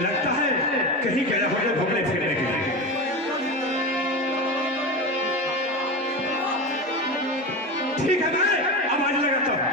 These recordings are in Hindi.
लगता है कहीं गया होगा घूमने फिरने के लिए। ठीक है मैं आवाज लगाता हूं।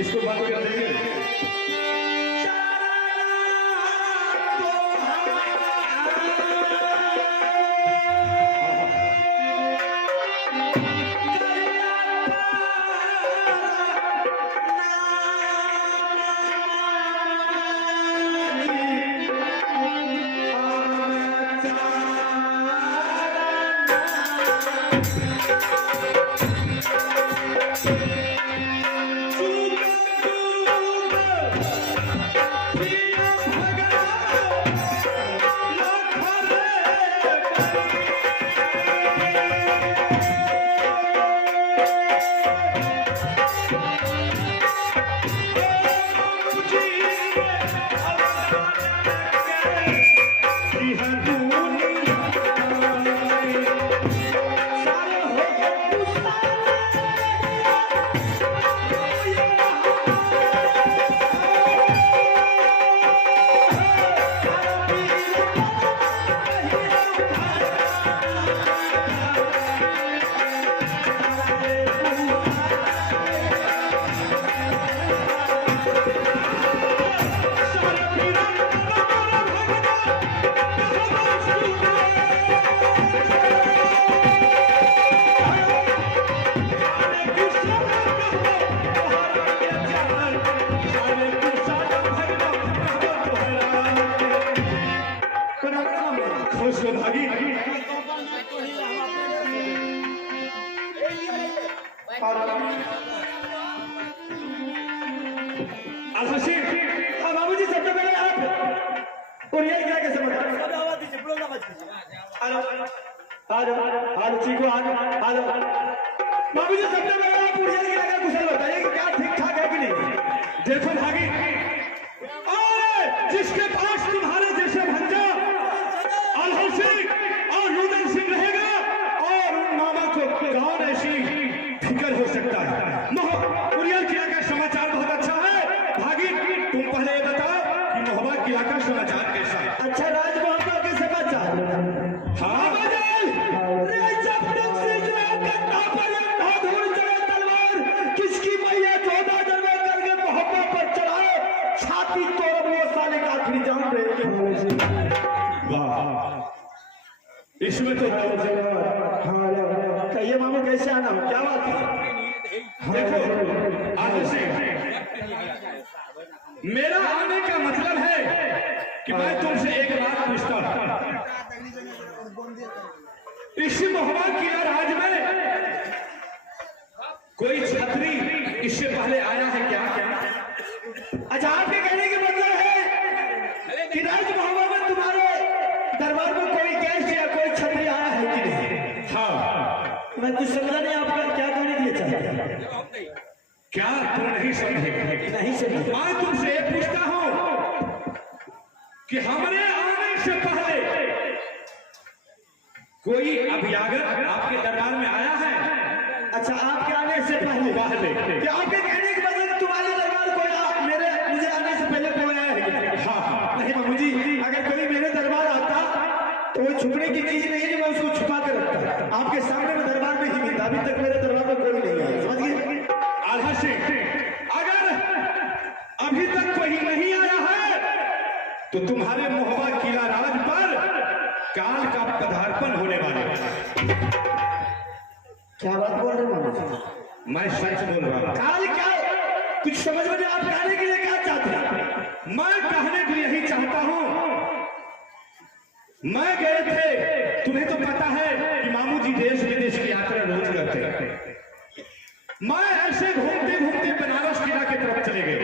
इसको बात कर देंगे। बाबूजी सबसे पहले आप और ये क्या कैसे बता सब आवाज दीजिए ब्लो आवाज हेलो चीको हेलो बाबूजी सबसे पहले आप और ये क्या कुशल बताइए कि क्या ठीक ठाक है कि नहीं। देखो भागी और जिसके पास तुम्हारे जैसे भंजा अलहर सिंह और रुदन सिंह रहेगा और उन मामा को कौन ऐसी फिक्र हो सकता है। उरियल किला का समाचार बहुत अच्छा है। भागी तुम पहले ये बताओ कि मोहब्बा किला का समाचार कैसा है। अच्छा राज मोहब्बा के समाचार हाँ किसकी मैया 14 जन्मे करके मोहब्बा पर चढ़ाए छाती तोड़ वो साले का आखिरी जान दे। वाह इसमें तो कहिए मामा कैसे आना क्या बात है। देखो आगे से मेरा आने का मतलब है कि मैं तुमसे एक बात पूछता हूं। इसी मोहब्बा किला राज में कोई छतरी इससे पहले आया है क्या? अच्छा, आपके कहने के मतलब है कि राज मोहम्मद में तुम्हारे दरबार में कोई गेस्ट या कोई छतरी आया है कि नहीं? हाँ। मैं कुछ समझा नहीं, आपका क्या कहने के लिए चाहते हैं? क्या तुम नहीं समझे? नहीं समझे। मैं तुमसे पूछता हूं कि हमारे आने से पहले कोई अभ्यागत आपके दरबार में आया है? अच्छा, आपके आने से पहले क्या आपके कहने के मतलब तुम्हारे दरबार कोई मुझे आने से पहले कोई आया है? हाँ। नहीं मामू जी, अगर कोई मेरे दरबार आता तो वो छुपने की चीज नहीं है, मैं उसको छुपा कर रखता। आपके सामने में दरबार में ही मिलता। अभी तक मेरे दरबार में कोई नहीं आया, समझ गए? आल्हा सिंह, अगर अभी तक कोई नहीं आया है तो तुम्हारे मोहबा किला राज पर काल का पदार्पण होने वाला है। क्या बात बोल रहे हैं? मैं सच बोल रहा हूं। काल क्या? कुछ समझ में नहीं। आप कहने के लिए क्या चाहते हैं? मैं कहने को यही चाहता हूं, मैं गए थे, तुम्हें तो पता है कि मामू जी देश विदेश की यात्रा रोज करते हैं। मैं ऐसे घूमते घूमते बनारस किला की तरफ चले गए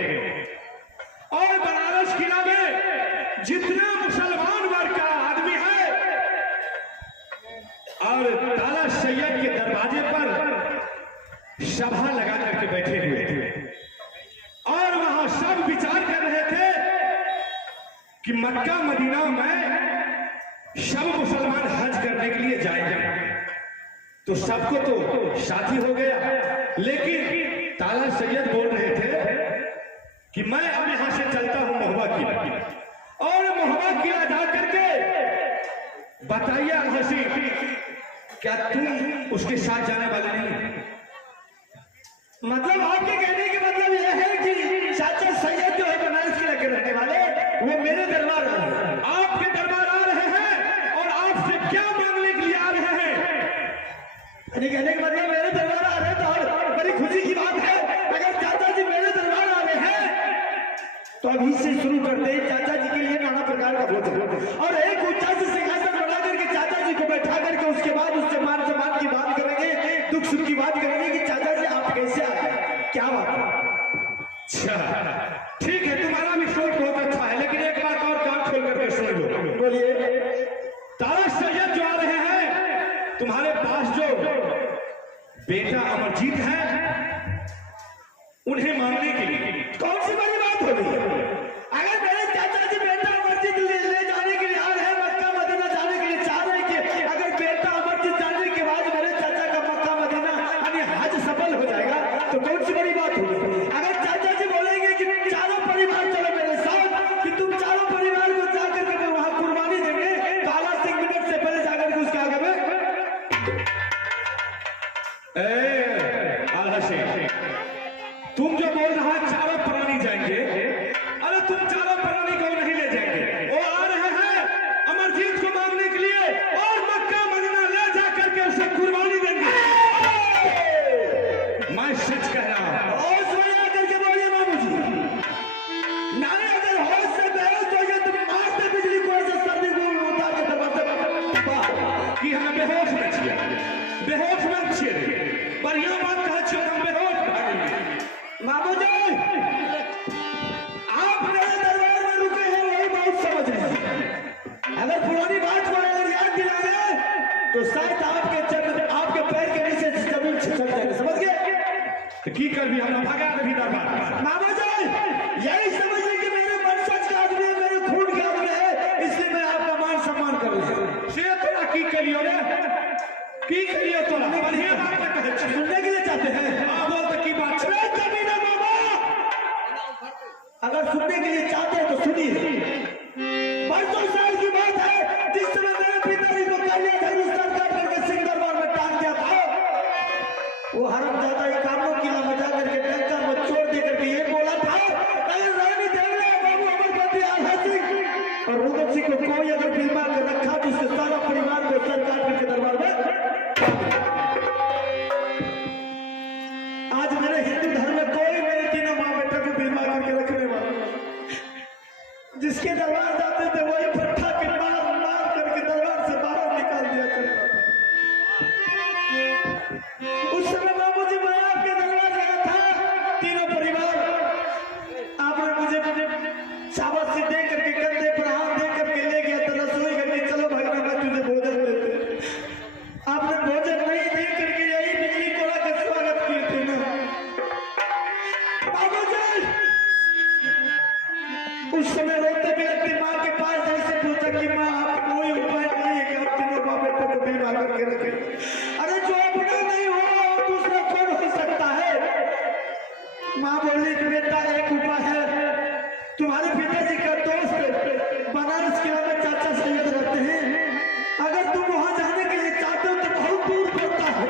और बनारस किला में जितना मुसलमान वर्ग का आदमी है और ताला सैयद के दरवाजे पर सभा लगा करके बैठे हुए थे और वहां सब विचार कर रहे थे कि मक्का मदीना में सब मुसलमान हज करने के लिए जाएंगे। तो सबको तो शादी हो गया, लेकिन ताला सैयद बोल रहे थे कि मैं अब यहां से चलता हूं मोहबा किला, और मोहबा किला जा करके बताइए आल्हा सिंह, क्या तुम उसके साथ जाने वाले नहीं? मतलब आपके कहने के मतलब यह है कि चाचा सैयद जो है बनारस किला के रहने वाले, वो मेरे दरबार आ रहे हैं। आपके दरबार आ रहे हैं और आपसे क्या मांगने के लिए आ रहे हैं? कहने का मतलब मेरे दरबार आ रहे हैं तो और बड़ी खुशी की बात है। अगर चाचा जी मेरे दरबार आ रहे हैं तो अभी से शुरू करते हैं चाचा जी के लिए नाना प्रकार का भोजन, और एक ऊंचा से सिंहासन बना करके चाचा जी को बैठा करके उसके बाद उससे मान सम्मान की बात करेंगे, दुख सुख की बात करेंगे कि चाचा जी आप कैसे आ गए, क्या बात है? अच्छा ठीक है, तुम्हारा भी सोच बहुत अच्छा है, लेकिन एक बात और कान खोल करके सुन लो। बोलिए। तारा सैयद जो आ रहे हैं, तुम्हारे पास जो बेटा अमरजीत है, उन्हें मांगने के लिए कौन सी बड़ी बात हो रही है? अगर मेरे चाचा जी बेटा अमरजीत ले जाने के लिए आ रहे हैं, मक्का मदीना जाने के लिए चाह रहे हैं कि अगर बेटा अमरजीत जाने के बाद मेरे चाचा का मक्का मदीना यानी हज सफल हो जाएगा, तो कौन सी बड़ी बात होगी? अगर चाचा जी बोलेंगे कि चारों परिवार चलो मेरे साथ, कि तुम चारों परिवार को जाकर के वहां कुर्बानी देंगे, तो आला सिंह मिनट से पहले जाकर के उसके आगे में आल्हा सिंह, तुम जो बोल रहा है चारों प्राणी जाएंगे, अरे तुम चारों प्राणी को नहीं ले जाएंगे, वो आ रहे हैं अमरजीत को मांगने के लिए और मक्का मदीना ले जा करके उसे कुर्बानी देंगे। मैं सच कह रहा हूं। होश में आकर के बोलिए बाबू जी, नारे अगर होश से बेहोश हो गए तो मारते बिजली को ऐसे सर्दी को उतार के दरवाजे कि हमें बेहोश में छिया, बेहोश में छिए, बढ़िया बात कहा छिए, हम बेहोश भागेंगे। मामू जी, आप मेरे दरबार में रुके हैं वही बहुत समझ रहे हैं। अगर पुरानी बात को अगर याद दिलाए तो शायद आपके पैर के नीचे जमीन छिसक जाएगी, समझ गए? तो की कर भी हम भागा भी दरबार। मामू जी, यही समझिए कि मेरे वंशज का आदमी है, मेरे खून का आदमी है, इसलिए मैं आपका मान सम्मान कर रहा हूं। से तोरा की करियो रे, की करियो तोरा? बढ़िया बात ना कहे छी, सुनने के लिए चाहते हैं? हां बोल तो की बात छे? जमीन है बाबा, अगर सुनने के लिए चाहते हैं तो सुनिए। परसों साल की बात है, जिस समय मेरे पिताजी को कालिया धनुष काट करके सिंह दरबार में टांग दिया था, वो हरमजादा इकामों किला में जा करके डंका में चोर दे करके ये बोला था, अगर रानी देवला बाबू अमरपति आल्हा सिंह और रुद्र सिंह को कोई अगर बीमा कर रखा तो उसके सारा परिवार को सरकार के दरबार में। आज मेरे हिंदू धर्म में कोई मेरे तीनों माँ बेटा को बीमा करके रखने वाला, जिसके दरबार जाते थे वही पट्टा के मार मार करके दरबार से बाहर निकाल दिया करता था। उस समय बाबू जी मैं आपके दरबार माँ बोली कि बेटा एक उपाय है, तुम्हारे पिताजी का दोस्त बनारस किला में चाचा सैयद रहते हैं, अगर तुम वहां जाने के लिए चाहते हो तो बहुत दूर पड़ता है।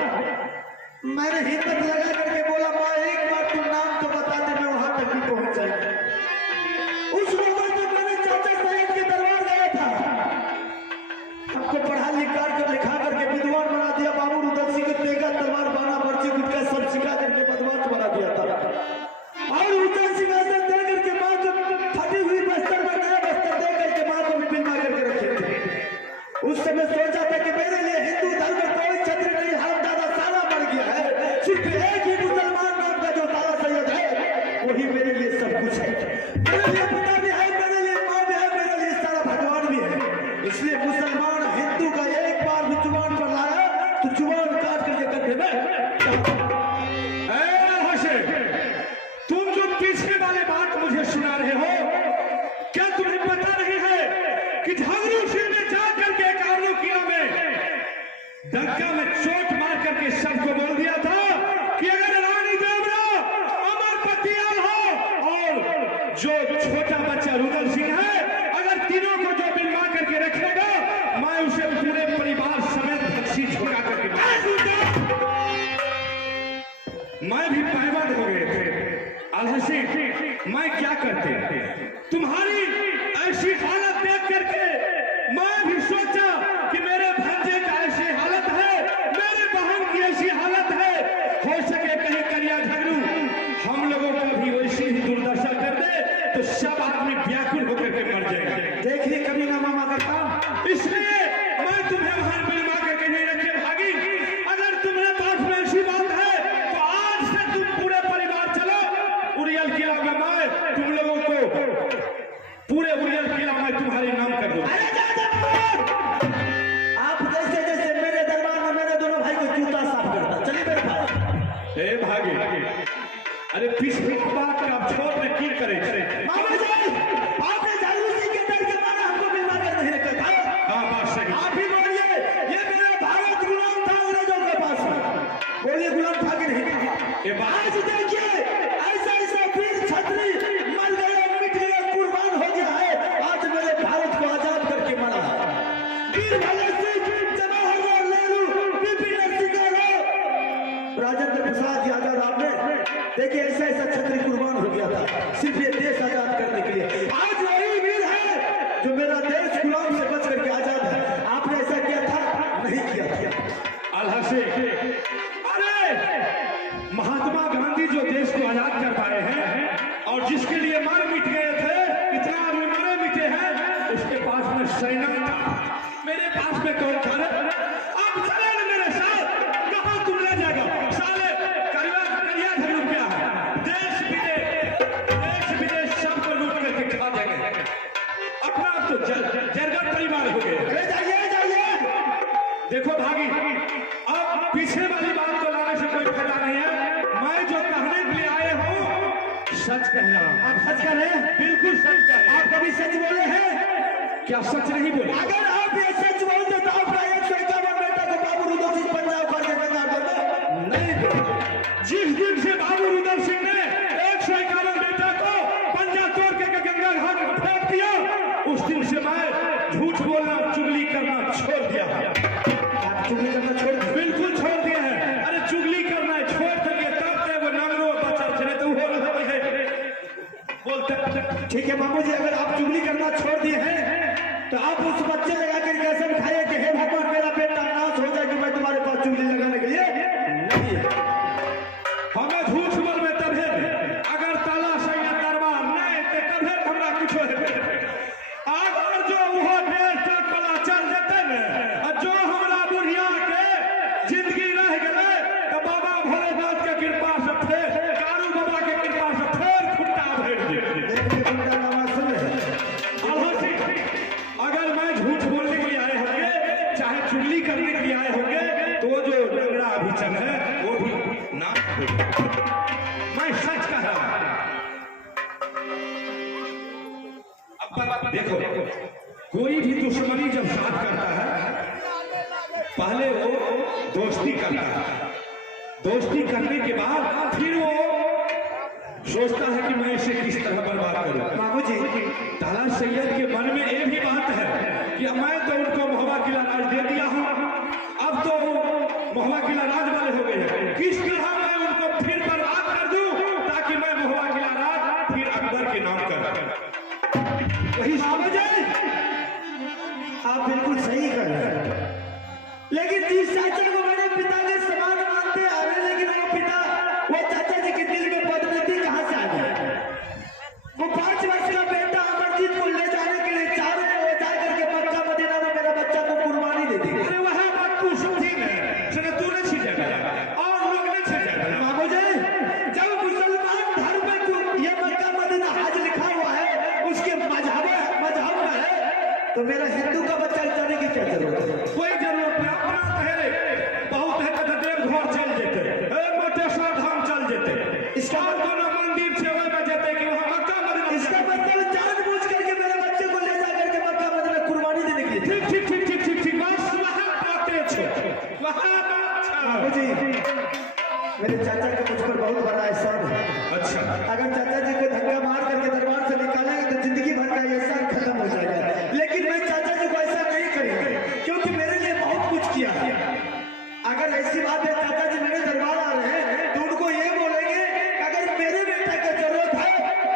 मैंने हिम्मत लगा करके बोला माँ एक बार तुम नाम तो बता दे, मैं वहां तक भी पहुंच जाएगा। उस वक्त में मैंने चाचा सैयद के दरबार गया था, हमको पढ़ा लिखा करके विद्वान बना दिया, बाबू रुदल सिंह को तेगा तलवार बाना बर्ची गुटका सब सिखा करके बदमाश बना दिया था। और रुदल सिंहासन दे करके माँ को फटी हुई बस्तर में नया बस्तर दे करके माँ को भी बिलवा करके रखे थे। उस समय सोचा था कि मेरे लिए हिंदू धर्म में कोई छत्र नहीं, हर दादा सारा मर गया है, सिर्फ एक ही मुसलमान नाम का जो ताला सैयद है वही मेरे लिए सब कुछ है। मेरे लिए पिता भी है, मेरे लिए माँ भी है, मेरे लिए सारा भगवान भी है। इसलिए मुसलमान हिंदू का एक बार भी जुबान पर लाया तो जुबान काट करके गड्ढे में। तुम जो पीछे वाले बात मुझे सुना रहे हो, क्या तुम्हें पता नहीं है कि झगड़ू सिंह ने जाकर के कारणों किया में डंका में चोट मार करके सबको बोल दिया था कि अगर रानी देवरा अमर पतियाल हो और जो छोटा बच्चा रुदल सिंह है, अगर तीनों को जो बिलवा करके रखेगा मैं उसे पूरे परिवार समेत बख्शी छुड़ा करके मैं भी पैबंद हो गए थे। अलहसी मैं क्या करते, तुम्हारी ऐसी हालत देख करके मैं भी सोचा कि मेरे भंजे का ऐसी हालत है, मेरे बहन की ऐसी हालत है, हो सके कहीं करिया झगड़ू हम लोगों को भी वैसी ही दुर्दशा कर दे तो सब आदमी व्याकुल होकर के मर जाएंगे। देखिए कभी ना मामा का काम, इसलिए मैं तुम्हें वहां बिलवा करके नहीं रखे भागी। अगर तुम्हारे पास में ऐसी बात है तो आज से तुम पूरे परिवार चलो उड़ियल किला में, मैं तुम लोगों को पूरे उड़ियल किला में तुम्हारे नाम कर दूं। आप जैसे जैसे मेरे दरबार में मेरे दोनों भाई को जूता साफ करता, चलिए मेरे पास। ए भागे, अरे पिछली बात का अब छोड़ में की करे मामा जी, आपने झालू सिंह के डर के मारे हमको बिलवा कर नहीं रखा था। हाँ बात सही। आप ही बोलिए ये मेरा भारत गुलाम था अंग्रेजों के पास में, बोलिए गुलाम था कि नहीं था? ये बात आज देखिए ऐसा ऐसा वीर छत्री मर गया, मिट गया, कुर्बान हो गया है, आज मेरे भारत को आजाद करके मरा है। वीर भगत सिंह, जवाहरलाल नेहरू, बिपिन सिंह, राजेंद्र प्रसाद यादव, आपने देखिए ऐसा ऐसा छत्री कुर्बान हो गया था सिर्फ ये देश आजाद करने के लिए। आज वही वीर है जो मेरा देश गुलाम से बच करके आजाद है। आपने ऐसा किया था? नहीं किया था। अलहसी, अरे महात्मा गांधी जो देश को आजाद कर पाए हैं और जिसके लिए मर मिट गए थे, इतना आदमी मरे मिटे हैं, उसके पास में सेना था, मेरे पास में कौन था? अब चले ना मेरे साथ, कहां तुम ले जाएगा साले? करिया धर्म क्या है? देश विदेश सबको लूट करके खा देंगे, अपना तो जरगट परिवार हो गए। जाइए देखो भागी, अब पीछे वाली बात को लाने से कोई फायदा नहीं है। मैं जो कहने के लिए आए हूँ सच कह रहा हूँ। आप सच कह रहे हैं? बिल्कुल सच कह रहे हैं। आप कभी सच बोले हैं? क्या सच नहीं बोले? अगर आप ये सच बोलते तो आपका 151 बेटा को बाबू रुदल सिंह पंजाब करके गंगा देते नहीं बोले। जिस दिन से बाबू रुदल सिंह ने 151 बेटा को पंजा तोड़ के गंगा घाट में फेंक दिया, उस दिन से मैं झूठ बोलना, चुगली करना छोड़ दिया। आप चुगली करना छोड़ दिया? बिल्कुल छोड़ दिया है। अरे चुगली करना छोड़ देंगे तब वो नंगरो बचा चले तो हो रहा है बोलते। ठीक है मामू जी, अगर आप चुगली करना छोड़ दिए हैं तो आप उस बच्चे लगा कर कैसे खाइए कि हे भगवान मेरा बेटा नाश हो जाए कि मैं तुम्हारे पास चुगली लगाने के लिए नहीं है। हमें झूठ बोलबे तभे अगर ताला सैयद दरबार नहीं ते तभे हमरा कुछ हेबे। अगर जो वो देश तक पला चल जेते ने, जो हमरा बुढ़िया के जिंदगी रह गेले तो बाबा भोलेनाथ के कृपा से फेर, कारू बाबा के कृपा से फेर खुट्टा भर दे। अगर मैं झूठ बोलने के लिए आए होंगे, चाहे चुगली करने के लिए आए होंगे, तो जो लंगड़ा अभिचन है वो भी ना होगा। मैं सच कह रहा हूं। अब देखो, कोई भी दुश्मनी जब साथ करता है पहले वो दोस्ती करता है, दोस्ती करने के बाद फिर वो सोचता है कि मैं इसे किस तरह बर्बाद करूं। बाबूजी ताला सैयद के मन में ये भी बात है कि मैं तो उनको महुआ किला राज दे दिया हूं, अब तो महुआ किला राज वाले हो गए हैं, किस तरह मैं उनको फिर बर्बाद कर दूं ताकि मैं महुआ किला राज फिर अकबर के नाम कर। वही बाबूजी आप बिल्कुल सही कर रहे हैं, लेकिन जिस चाचा को बड़े पिता के समान मानते आ रहे, लेकिन वो पिता वो चाचा जी के दिल में बदनती कहां से आ गई? वो 5 वर्ष का बेटा अमरजीत को ले जाने के लिए चाह रहे हैं, वो जा करके मक्का मदीना में मेरा बच्चा को कुर्बानी दे देंगे। अरे वह बात तू समझी नहीं, सुने तूने छिजा और लोग ने छिजा। बाबूजी जब मुसलमान धर्म में ये मक्का मदीना हज लिखा हुआ है, उसके मजहब में है, तो मेरा हिंदू का बच्चा जाने की क्या जरूरत है? कोई जरूरत नहीं, अपना पहले बहुत है तो देवघर चल जेते, मोटेश्वर धाम चल जेते, इसका दोनों मंदिर सेवा में जेते कि वहां मक्का मदीना। इसका मतलब जानबूझ करके मेरे बच्चे को ले जा करके मक्का मदीना कुर्बानी देने के लिए। ठीक ठीक ठीक ठीक ठीक बस वहां बातें छे, वहां बात छे। बाबूजी मेरे चाचा का मुझ पर बहुत बड़ा एहसान है। अच्छा अगर चाचा जी को धक्का मार करके दरबार से निकालेंगे तो जिंदगी भर का ये एहसान खत्म हो जाएगा, लेकिन मैं चाचा जी को ऐसा नहीं करूंगा क्योंकि मेरे लिए बहुत कुछ किया है। अगर ऐसी बात है चाचा जी मेरे दरबार आ रहे हैं तो उनको ये बोलेंगे कि अगर मेरे बेटे को जरूरत है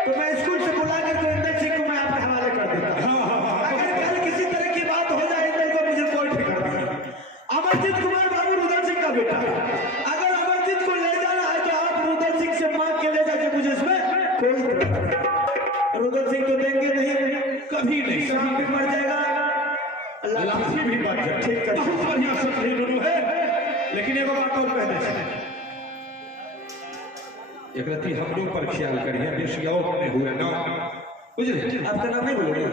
तो मैं स्कूल से बुला कर इंदर सिंह को मैं आपके हवाले कर देता हूं। अगर कल किसी तरह की बात हो जाए इंदर को मुझे कोई फिक्र नहीं। अमरजीत कुमार बाबू रुदल सिंह का बेटा, अगर अमरजीत को ले जाना है तो आप रुदल सिंह से मांग के ले जाके, मुझे इसमें कोई इतराज नहीं। रुदल सिंह तो देंगे नहीं, कभी नहीं, सांप भी मर जाएगा, लाठी भी बच जाए। ठीक है। बहुत बढ़िया सपने दोनों है, लेकिन एक बात और कह दे, एक रति हम लोग पर ख्याल करिए, बेशी और बने हुए ना बुझले। आपका नाम नहीं बोलोगे?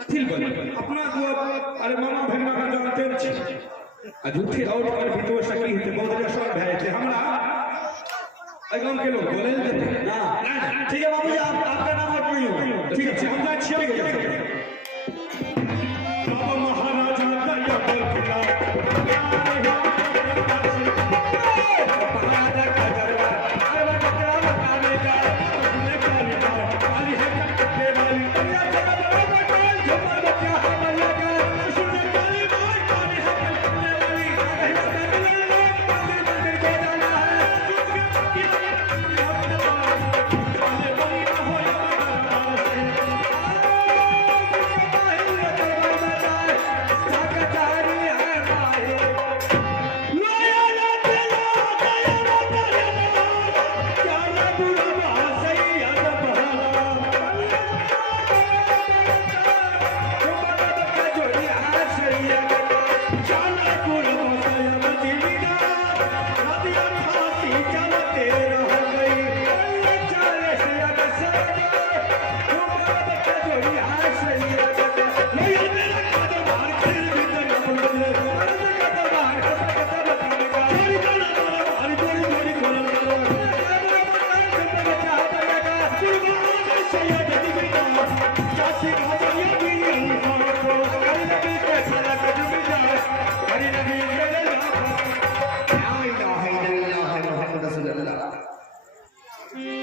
अथिल बने अपना दुआ, अरे मामा भगना का जानते छी अधूठे और पर भी तो सकी है बहुत रसवार भय थे हमरा अगम के लोग बोले देते ना। ठीक है बाबूजी आपका नाम हट नहीं होगा। ठीक है हम जा छिए बाबा महाराजा का या बोलता महाराजा का दरबार अरे क्या बताने का ने काली काली है के वाली या जब बाबा काल झपड़ क्या हमला का सुन काली मार काली है के वाली कहीं मंदिर मंदिर के जाना है काले बनी ना हो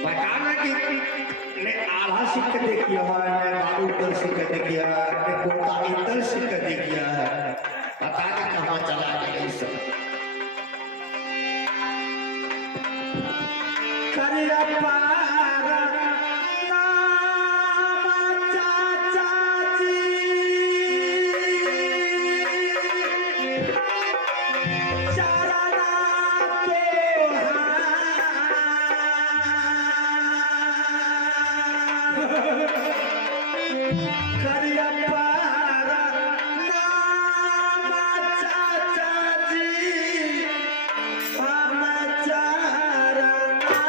बताना कि मैं आधा सिक्का दे किया है, मैं बालू दर सिक्का दे किया है, मैं कोटा इंदर सिक्का दे किया है, बताना कहाँ चला गया इस सब। करिया पारा नाम चाचा जी, चरना करिया पारा नाम चाचा जी, हम चरना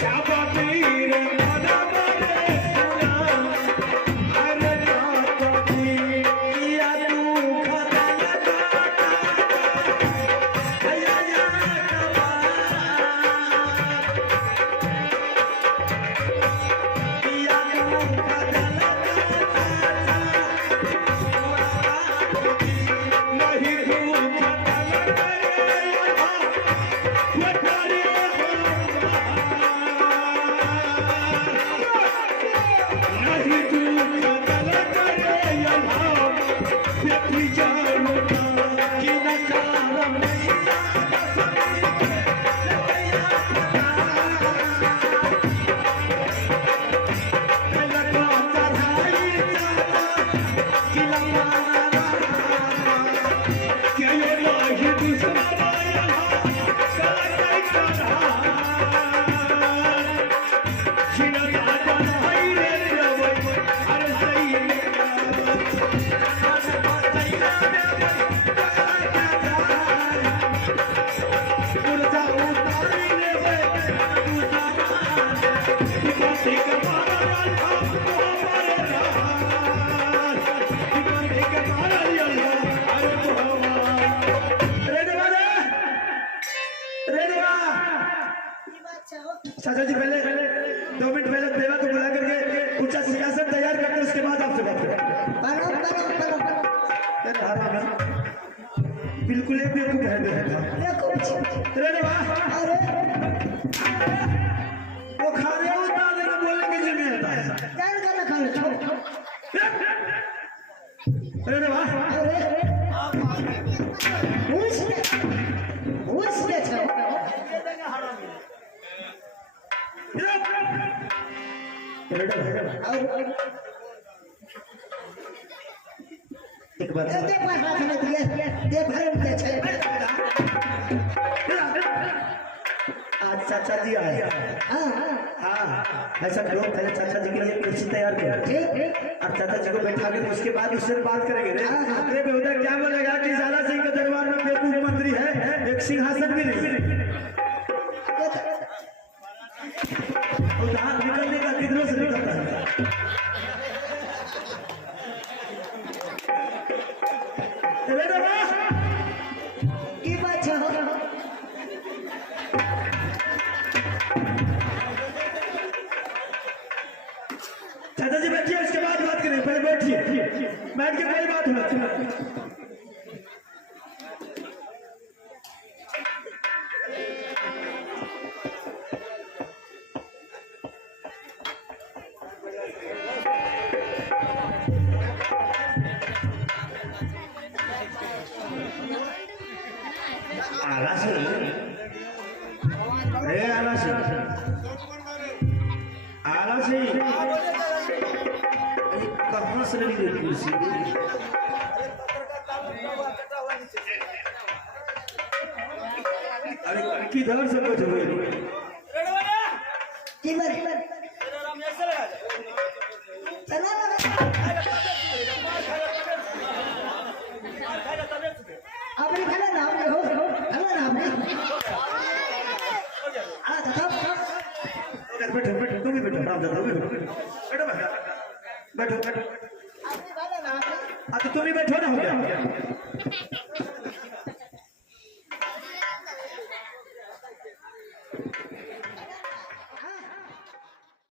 क्या बाती रे मना मारे सुना अरे बाती या तू खता या या या तू खता नहीं तू खतल करे नहीं तू खतल करे यही जानो कि नकारम क्या ये नहीं दुश्मन चाचा जी पहले 2 मिनट पहले देवा को बुला करके ऊंचा सिंहासन तैयार करते उसके बाद आपसे बात करें। बिल्कुल एक बेवकूफ है देवा वो खा रहे हो दाल में बोलने की जिम्मे आता है अरे वाह एक बार आज चाचा जी आए हाँ ऐसा करो पहले चाचा जी के लिए कुर्सी तैयार करो और चाचा जी को बैठा के उसके बाद उससे बात करेंगे अरे बेहुदा क्या बोलेगा कि ज्यादा सिंह के दरबार में बेवकूफ मंत्री है एक सिंहासन भी नहीं उधार निकलने का किधरों से निकलता है चाचा जी बैठिए उसके बाद बात करें पहले बैठिए बैठ के कोई बात हो कहाँ से लगी कुर्सी अरे किधर से कुछ हुए बैठो बैठो तुम भी बैठो राम दादा बैठो बैठो बैठो बैठो अब तुम ही बैठो ना हो गया